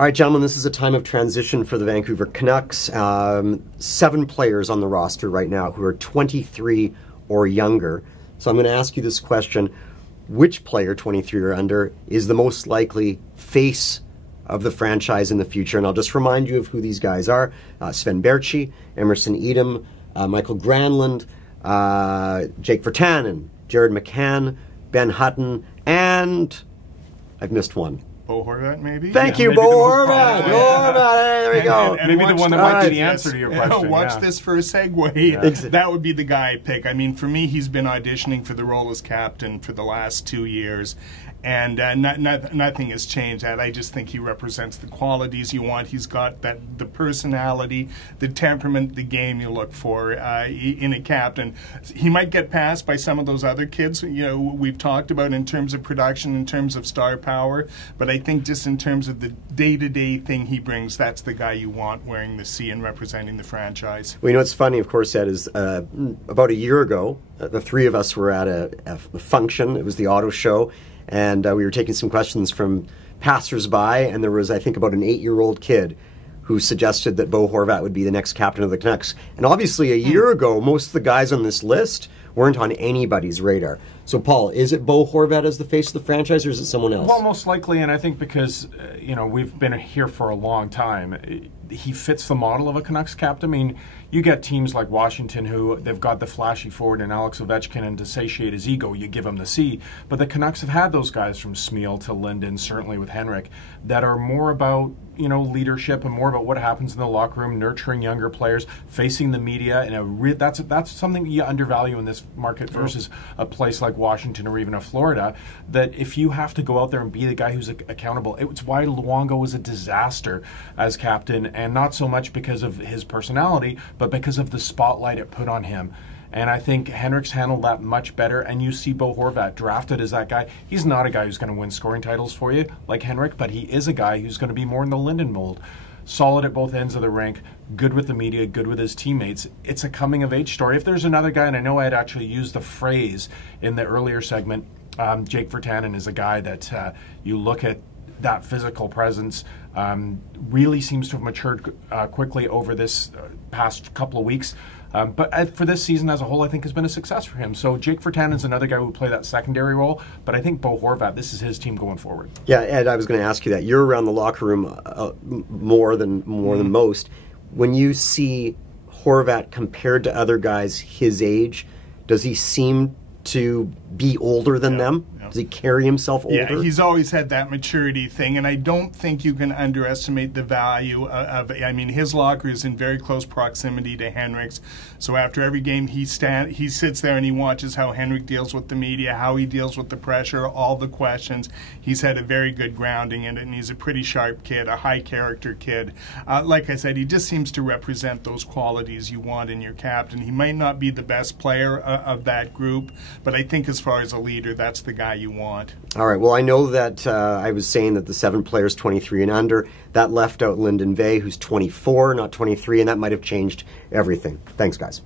All right, gentlemen, this is a time of transition for the Vancouver Canucks. 7 players on the roster right now who are 23 or younger. So I'm going to ask you this question. Which player, 23 or under, is the most likely face of the franchise in the future? And I'll just remind you of who these guys are. Sven Baertschi, Emerson Edom, Michael Granlund, Jake Virtanen, Jared McCann, Ben Hutton, and I've missed one. Bo Horvat, maybe? Thank you, Bo Horvat. Hey, there we go. And maybe the one that might be the answer to your question. Watch this for a segue. That would be the guy I'd pick. I mean, for me, he's been auditioning for the role as captain for the last 2 years. And nothing has changed. I just think he represents the qualities you want. He's got the personality, the temperament, the game you look for in a captain. He might get passed by some of those other kids, you know, we've talked about in terms of production, in terms of star power. But I think just in terms of the day-to-day thing he brings, that's the guy you want wearing the C and representing the franchise. Well, you know what's funny, of course, Ed, is about a year ago, the 3 of us were at a function. It was the auto show. And we were taking some questions from passersby, and there was, I think, about an 8-year-old kid who suggested that Bo Horvat would be the next captain of the Canucks. And obviously, a year ago, most of the guys on this list weren't on anybody's radar. So, Paul, is it Bo Horvat as the face of the franchise, or is it someone else? Well, most likely, and I think because, you know, we've been here for a long time, he fits the model of a Canucks captain. I mean, you get teams like Washington who they've got the flashy forward and Alex Ovechkin, and to satiate his ego, you give him the C. But the Canucks have had those guys from Smeal to Linden, certainly with Henrik, that are more about, you know, leadership and more about what happens in the locker room, nurturing younger players, facing the media. That's something you undervalue in this market versus a place like Washington or even a Florida, that if you have to go out there and be the guy who's accountable, it's why Luongo was a disaster as captain, and not so much because of his personality, but because of the spotlight it put on him. And I think Henrik's handled that much better, and you see Bo Horvat drafted as that guy. He's not a guy who's going to win scoring titles for you like Henrik, but he is a guy who's going to be more in the Linden mold. Solid at both ends of the rink, good with the media, good with his teammates. It's a coming-of-age story. If there's another guy, and I know I had actually used the phrase in the earlier segment, Jake Virtanen is a guy that you look at that physical presence, really seems to have matured quickly over this past couple of weeks. But for this season as a whole, I think has been a success for him. So Jake Virtanen is another guy who will play that secondary role, but I think Bo Horvat, this is his team going forward. Yeah, Ed, I was going to ask you that. You're around the locker room more than most. When you see Horvat compared to other guys his age, does he seem to be older than them? Does he carry himself older? Yeah, he's always had that maturity thing, and I don't think you can underestimate the value of I mean, his locker is in very close proximity to Henrik's, so after every game he sits there and he watches how Henrik deals with the media, how he deals with the pressure, all the questions. He's had a very good grounding in it, and he's a pretty sharp kid, a high-character kid. Like I said, he just seems to represent those qualities you want in your captain. He might not be the best player of that group, but I think as far as a leader, that's the guy you want. All right, well, I know that I was saying that the 7 players 23 and under, that left out Linden Vey, who's 24, not 23, and that might have changed everything. Thanks, guys.